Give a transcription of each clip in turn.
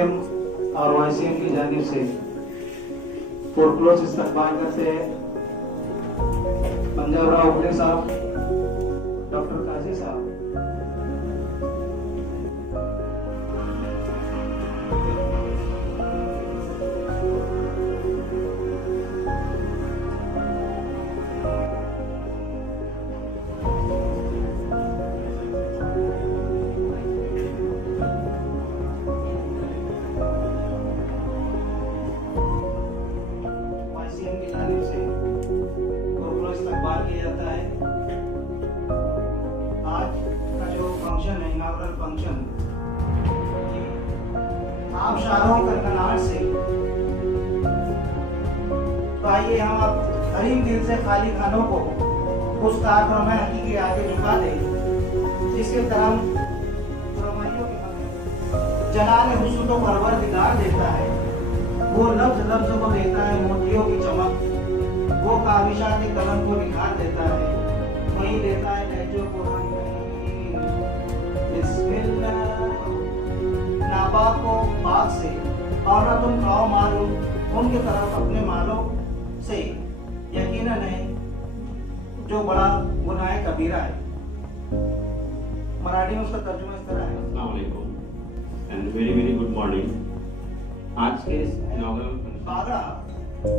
YCM और YCM की जानिब से फोरक्लोज इस्तकबाल करते हैं पंजाब राव उगले साहब, डॉक्टर काजी साहब। आप शारों कनकनाट से तो आइए हम आप हरीम दिल से खाली खानों को उस कारनामे हकीकी आगे झुका दें जिसके करम फरमाइयों के जलाल हुस्न को परवरदिगार देता है। वो लफ्ज लफ्ज को देता है मोतियों की चमक, वो काविशा के कलम को निखार देता है, वही देता है लहजों को नापाक को पाक से, और ना तुम खाओ मालूम उनके तरफ अपने मालों से, यकीनन है जो बड़ा गुनाह कबीरा है। मराठी में उसका तर्जुमा इस तरह है। अस्सलाम वालेकुम end very very good morning. आज के इनॉग्रल बागडा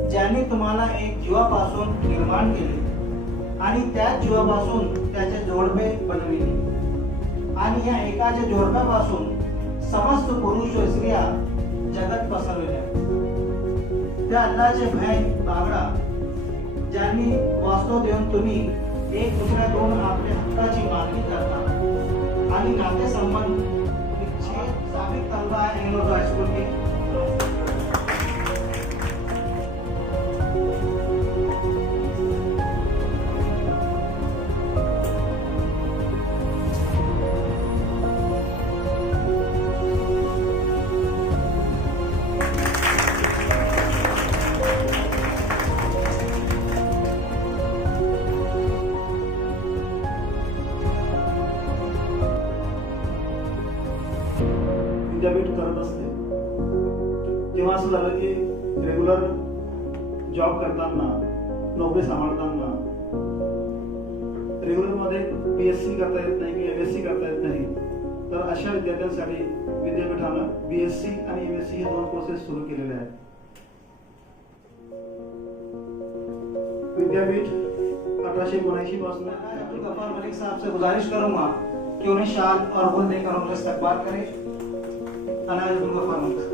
ज्यांनी तुम्हाला एक जीवापासून निर्माण केले आणि त्याच जीवापासून त्याचे जोडपे बनविले आणि या एकाच्या जोडप्यापासून समस्त पुरुष व स्त्रिया जगत पसरविल्या। त्या अल्लाहचे भय बागडा ज्यांनी वास्तव देऊन तुम्ही एक दुसऱ्याकडून आपल्या हक्काची मागणी करता आणि नातेसंबंध विच्छेद साबित करता है एंग्लो उर्दू हाई स्कूल के। विद्यापीठ करत असते तेव्हा असं झालं की रेग्युलर जॉब करताना, नोकरी सांभाळताना रेग्युलर मध्ये BSc करता येत नाही किंवा MSc करता येत नाही, तर अशा विद्यार्थ्यांसाठी विद्यापीठानं BSc आणि MSc हे दोन कोर्सेस सुरू केलेले आहेत। विद्यापीठ 1879 पासून अब्दुल गफ्फार मलिक साहब से गुजारिश करूंगा कि उन्हें शाल और फूल देकर उनका इस्तकबाल करें। अब्दुल गफ्फार मलिक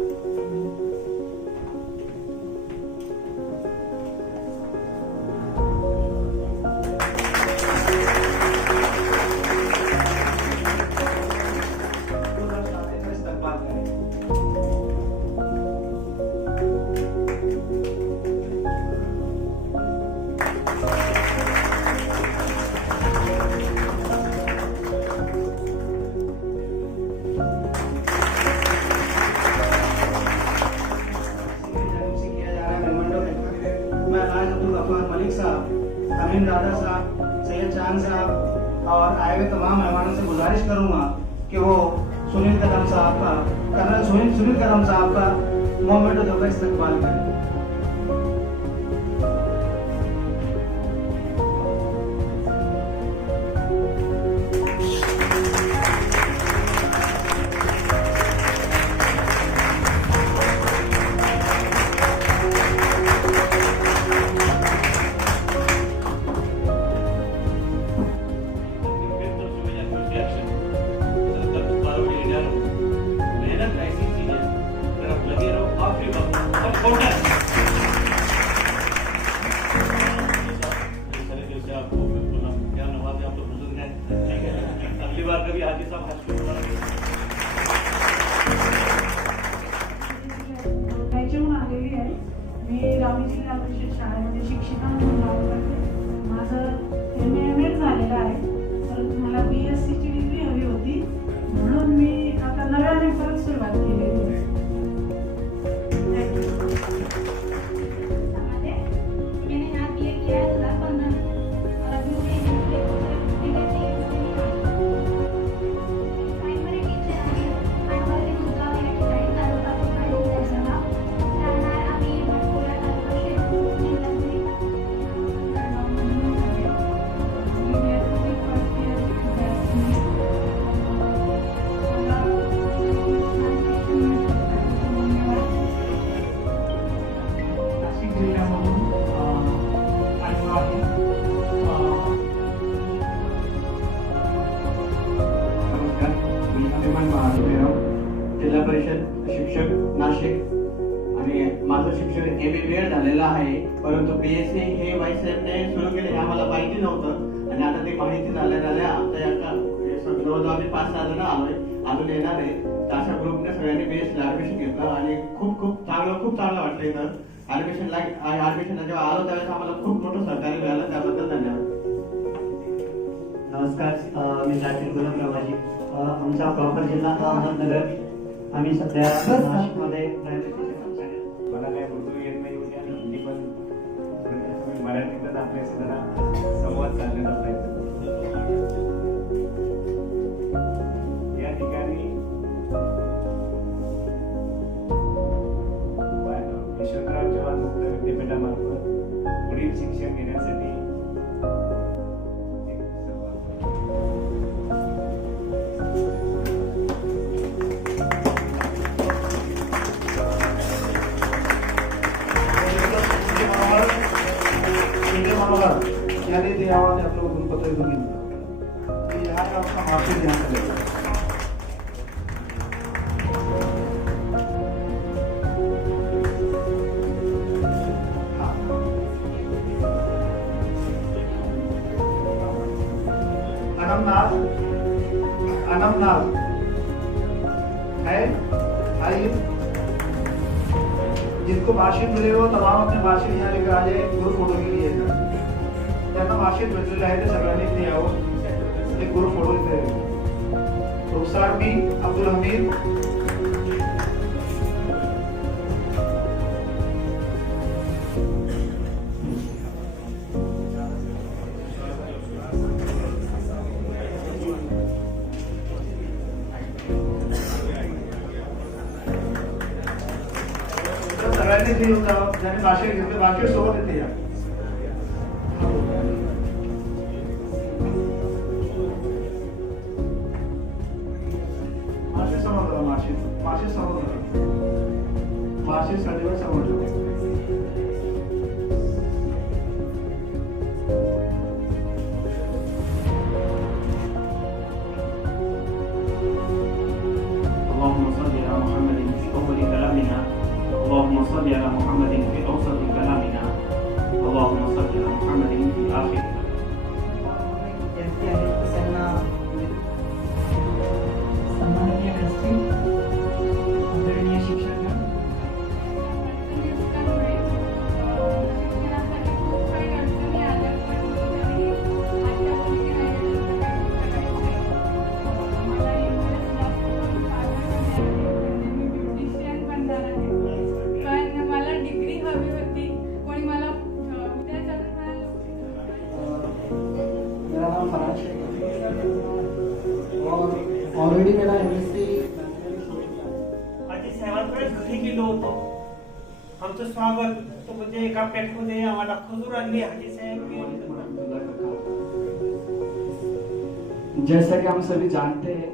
दादा साहब, सैयद चांद साहब और आए हुए तमाम मेहमानों से गुजारिश करूंगा कि वो सुनील कदम साहब का, कर्नल सुनील कदम साहब का मोमेंटो दो का इस्तकबाल करें। मी रामी जिल्हा परिषद शाळेमध्ये शिक्षिका म्हणून काम करते। माझं M.A झालेलं आहे, परंतु मला BSc ची डिग्री हवी होती, म्हणून मी आता नव्याने परत सुरुवात केलेली आहे। परिषद शिक्षक नाशिक आणि माझं शिक्षण M.A झालेलं आहे, परंतु BSc हे YCMOU सुरू केले हे आम्हाला माहिती नव्हतं आणि आता ते माहिती झाल्या आमच्या एका जवळजवळ आम्ही 5-6 जण आलोय, अजून येणार आहे. तर अशा ग्रुपने सगळ्यांनी BSc ऍडमिशन घेतलं आणि खूप चांगलं वाटलं इथं ऍडमिशनला जेव्हा आलो त्यावेळेस आम्हाला खूप मोठं सहकार्य मिळालं, त्याबद्दल धन्यवाद. नमस्कार, मी जातील गुलाम रवाजी. आमचा प्रॉपर जिल्हा अहमदनगर. आम्ही सध्या नाशिकमध्ये मला काय उर्दू येत नाही होती आणि हिंदी पण तुम्ही मराठीतच आपल्याशी जरा संवाद साधलेला पाहिजे. या ठिकाणी यशवंतराव चव्हाण मुक्त विद्यापीठामार्फत पुढील शिक्षण घेण्यासाठी यानी ते आवाज आप लोग गुणपत्र बघितलं की हा आपला माफी देण्यात आलेला अनमनाथ है आइए, जिनको मार्कशीट मिले हो तमाम अपने मार्कशीट यहाँ लेकर आ जाए ग्रुप फोटो के लिए. त्यांना मार्कशीट भेटलेलं आहे ते सगळ्यांनी इथे यावं, एक ग्रुप फोटो इथे. रुखसार बी अब्दुल हमीद, सगळ्यांनी इथे येऊन जावं. ज्यांनी मार्कशीट घेतले मार्कशीट सोबत इथे या. मार्कशीट सर्टिफिकेट समोर ठेवा. اللهم صل على محمد في أول كلامنا، اللهم صل على محمد في أوسط كلامنا، اللهم صل على محمد في آخر सन्माननीय ट्रस्टी, आदरणीय शिक्षक, मेरा नाम फराज शेख और ऑलरेडी मेरा MSc आधी साहेबांकडे घरी गेलो होतो. आमचं स्वागत तो म्हणजे एका प्लेटमध्ये आम्हाला खजूर आणली हाजी साहेब. जैसा कि हम सभी जानते हैं